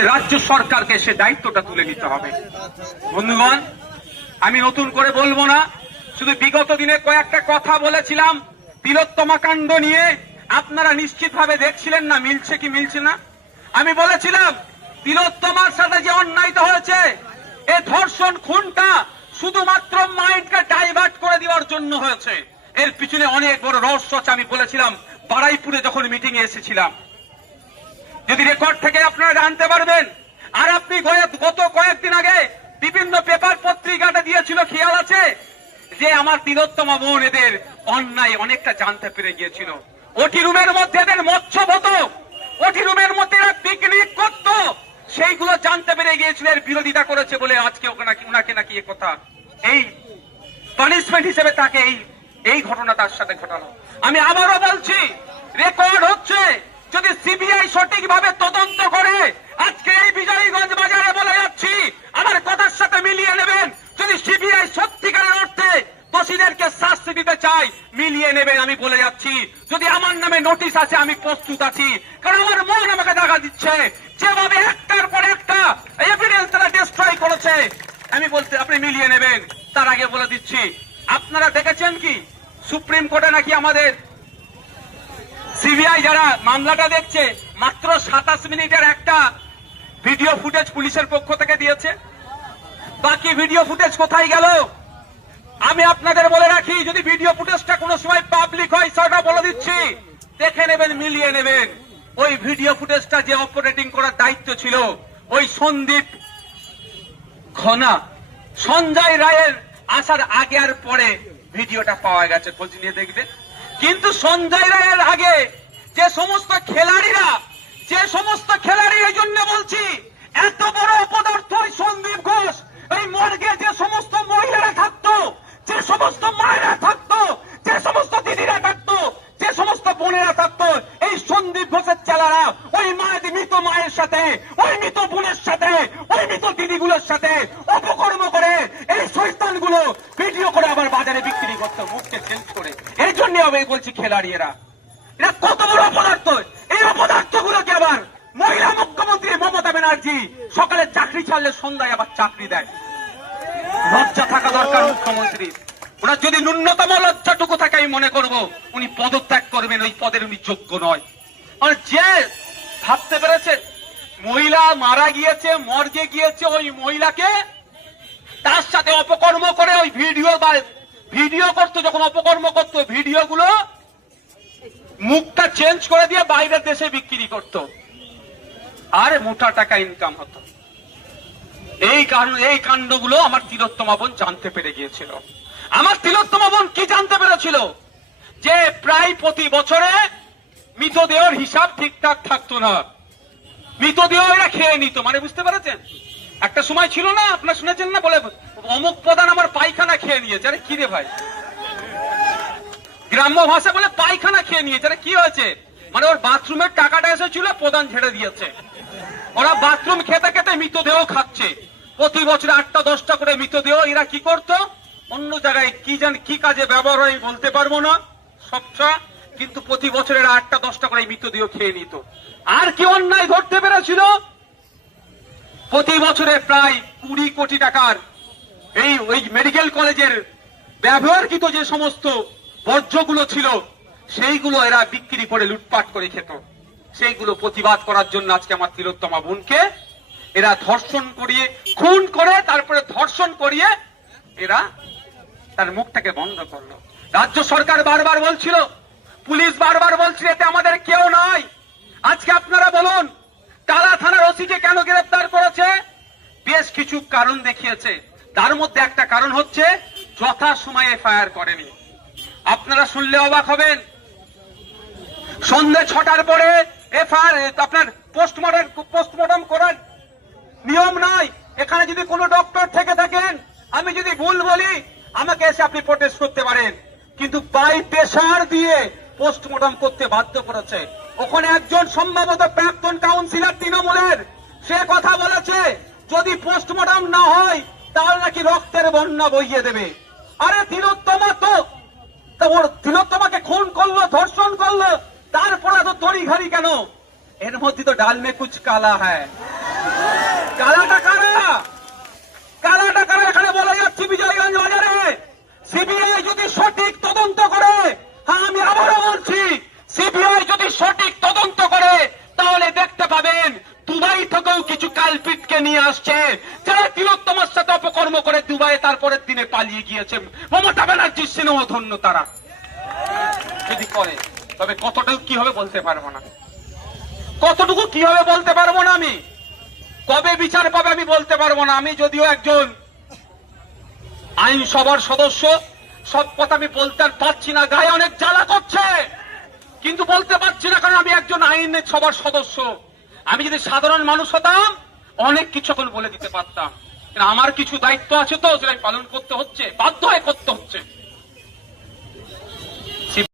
তাহলে রাজ্য সরকারকে সে দায়িত্বটা তুলে নিতে হবে। বন্ধুগণ, আমি নতুন করে বলব না, শুধু বিগত দিনে কয়েকটা কথা বলেছিলাম। তিলোত্তমা কাণ্ড নিয়ে আপনারা নিশ্চিতভাবে দেখছিলেন না, মিলছে কি মিলছে না? আমি বলেছিলাম, তিলোত্তমার সাথে যে অন্যায়টা হয়েছে, এ ধর্ষণ খুনটা শুধুমাত্র মাইন্ডকে ডাইভার্ট করে দেওয়ার জন্য হয়েছে। এর পিছনে অনেক বড় রহস্য আছে, আমি বলেছিলাম, বারাইপুরে যখন মিটিং এসেছিলাম। যদি রেকর্ড থেকে আপনারা জানতে পারবেন, আর আপনি গত কয়েকদিন আগে বিভিন্ন পেপার পত্রিকাটা দিয়েছিল, খেয়াল আছে? যে আমার তিলোত্তমা বোন এদের অন্যায় অনেকটা জানতে পেরে গিয়েছিল। ওটি রুমের মধ্যে এদের মৎস্য হতো ওটি রুমের মধ্যে এরা পিকনিক করত। সেইগুলো জানতে পেরে গিয়েছিল, এর বিরোধিতা করেছে বলে আজকে ওনাকে নাকি এ কথা। এই পানিশমেন্ট হিসেবে তাকে এই এই ঘটনা তার সাথে ঘটানো আমি আবারও বলছি সঠিকভাবে তদন্ত করে আজকে এই বিজয়গঞ্জ বাজারে বলে যাচ্ছি, আমার কথার সাথে মিলিয়ে নেবেন। যদি সিবিআই সত্যিকারের অর্থে দোষীদেরকে শাস্তি দিতে চাই মিলিয়ে নেবেন আমি বলে যাচ্ছি। যদি আমার নামে নোটিশ আছে আমি প্রস্তুত আছি। কারণ আমার মন আমাকে দেখা দিচ্ছে। যেভাবে একটার পর একটা এভিডেন্স তারা ডিস্ট্রয় করেছে, আমি বলতে, আপনি মিলিয়ে নেবেন। তার আগে বলে দিচ্ছি, আপনারা দেখেছেন কি? সুপ্রিম কোর্টে নাকি আমাদের সিবিআই যারা মামলাটা দেখছে মাত্র সাতাশ মিনিটের একটা ভিডিও ফুটেজ পুলিশের পক্ষ থেকে দিয়েছে। বাকি ভিডিও ফুটেজ কোথায় গেল? আমি আপনাদের বলে রাখি, যদি ভিডিও ফুটেজটা কোনো সময় পাবলিক হয় সেটা বলে দিচ্ছি, দেখে নেবেন, মিলিয়ে নেবেন। ওই ভিডিও ফুটেজটা যে অপারেটিং করার দায়িত্ব ছিল, ওই সন্দীপ ঘনা। সঞ্জয় রায়ের আসার আগে আর পরে ভিডিওটা পাওয়া গেছে, খোঁজ নিয়ে দেখবেন। কিন্তু সঞ্জয় রায়ের আগে যে সমস্ত খেলাড়িরা যে সমস্ত খেলাড়ি এই জন্য বলছি, এত বড় অপদার্থ সন্দীপ ঘোষ। এই মর্গে যে সমস্ত মহিলারা থাকতো, যে সমস্ত মায়েরা থাকতো, যে সমস্ত দিদিরা থাকতো, যে সমস্ত বোনেরা থাকতো, এই সন্দীপ ঘোষের চেলারা, ওই মায়ের মৃত মায়ের সাথে, ওই মৃত বোনের সাথে, ওই মৃত দিদিগুলোর সাথে অপকর্ম করে এই শৈতানগুলো ভিডিও করে আবার বাজারে বিক্রি করতো, মুখকে চেঞ্জ করে। এই জন্য আমি বলছি খেলাড়ি এরা এরা কত বড় অপদার্থ। এই অপদার্থ গুলোকে আবার মহিলা মুখ্যমন্ত্রী মমতা ব্যানার্জি সকালে চাকরি ছাড়লে সন্ধ্যায় আবার চাকরি দেয়। লজ্জা থাকা দরকার মুখ্যমন্ত্রী। ওনার যদি ন্যূনতম লজ্জাটুকু থাকে, আমি মনে করব উনি পদত্যাগ করবেন, ওই পদের উনি যোগ্য নয়। আর যে ভাবতে পেরেছে, মহিলা মারা গিয়েছে, মর্গে গিয়েছে, ওই মহিলাকে তার সাথে অপকর্ম করে ওই ভিডিও বা ভিডিও করতো, যখন অপকর্ম করতো, ভিডিওগুলো মুখটা চেঞ্জ করে দিয়ে বাইরের দেশে বিক্রি করতো। আর মোটা টাকা ইনকাম হতো। এই কারণ, এই কাণ্ডগুলো আমার তিলোত্তমা বোন জানতে পেরে গিয়েছিল। আমার তিলোত্তমা বোন কি জানতে পেরেছিল? যে প্রায় প্রতি বছরে মৃতদেহর হিসাব ঠিকঠাক থাকতো না। মৃতদেহ এরা খেয়ে নিত মানে বুঝতে পেরেছেন? একটা সময় ছিল না, আপনার শুনেছেন না বলে, অমুক প্রধান আমার পায়খানা খেয়ে নিয়েছে। আরে কি রে ভাই? গ্রাম্য ভাষা বলে পায়খানা খেয়ে নিয়েছে। কি হয়েছে? মানে ওর বাথরুমের টাকাটা এসেছিল প্রধান ছেড়ে দিয়েছে। ওরা বাথরুম খেতে খেতে মৃতদেহ খাচ্ছে। প্রতি বছর আটটা, দশটা করে মৃতদেহ এরা কি করত? অন্য জায়গায় কি জান কি কাজে ব্যবহার হয় বলতে পারব না। সবটা কিন্তু প্রতি বছর এরা আটটা, দশটা করে মৃতদেহ খেয়ে নিত। আর কি অন্যায় ধরতে পেরেছিল? প্রতি বছরে প্রায় কুড়ি কোটি টাকার এই, ওই মেডিকেল কলেজের ব্যবহারকৃত যে সমস্ত বর্জ্যগুলো ছিল, সেইগুলো এরা বিক্রি করে লুটপাট করে খেত। সেইগুলো প্রতিবাদ করার জন্য আজকে আমার তিলোত্তমা বোনকে এরা ধর্ষণ করিয়ে, খুন করে, তারপরে ধর্ষণ করিয়ে এরা তার মুখটাকে বন্ধ করল। রাজ্য সরকার বারবার বলছিল, পুলিশ বারবার বলছিল, এতে আমাদের কেউ নাই। আজকে আপনারা বলুন টালা থানার ওসিকে কেন গ্রেফতার করেছে? বেশ কিছু কারণ দেখিয়েছে। তার মধ্যে একটা কারণ হচ্ছে যথা সময়ে ফায়ার করেনি। আপনারা শুনলে অবাক হবেন। সন্ধ্যে ছটার পরে এফআইআর আপনার পোস্টমর্টম পোস্টমর্টম করার নিয়ম নাই। এখানে যদি কোনো ডক্টর থেকে থাকেন আমি যদি ভুল বলি, আমাকে এসে আপনি প্রোটেস্ট করতে পারেন। কিন্তু বাই প্রেশার দিয়ে পোস্টমর্টম করতে বাধ্য করেছে। ওখানে একজন সম্ভবত প্রাক্তন কাউন্সিলর তৃণমূলের, সে কথা বলেছে, যদি পোস্টমর্টম না হয়, তাহলে নাকি রক্তের বন্যা বইয়ে দেবে। আরে তিলোত্তমা তো তা তিলোত্তমাকে খুন করল, ধর্ষণ করল। তারপরে তো তড়ি ঘড়ি কেন? এর মধ্যে তো ডাল কুচ কালা হ্যায়। কালাটা কারা? কালাটা কারা? এখানে বলা যাচ্ছে বিজয়গঞ্জ বাজারে। সিবিআই যদি সঠিক তদন্ত করে হ্যাঁ আমি আবারও বলছি সিবিআই যদি সঠিক তদন্ত করে তাহলে দেখতে পাবেন দুবাই থেকেও কিছু কালপিটকে নিয়ে আসছে যারা তিলোত্তমার সাথে অপকর্ম করে দুবাই তারপরের দিনে পালিয়ে গিয়েছে। মমতা ব্যানার্জির সিনেমা ধন্য তারা। যদি করে, তবে কতটুকু কি হবে বলতে পারব না। কতটুকু কি হবে বলতে পারব না আমি? কবে বিচার পাবে আমি বলতে পারব না। আমি যদিও একজন আইনসভার সদস্য, সব কথা আমি বলতে আর পারছি না। গায়ে অনেক জ্বালা করছে। কিন্তু বলতে পারছি না কারণ আমি একজন আইন সভার সদস্য। আমি যদি সাধারণ মানুষ হতাম, অনেক কিছু এখন বলে দিতে পারতাম। আমার কিছু দায়িত্ব আছে তো সেটাই পালন করতে হচ্ছে বাধ্য হয়ে করতে হচ্ছে।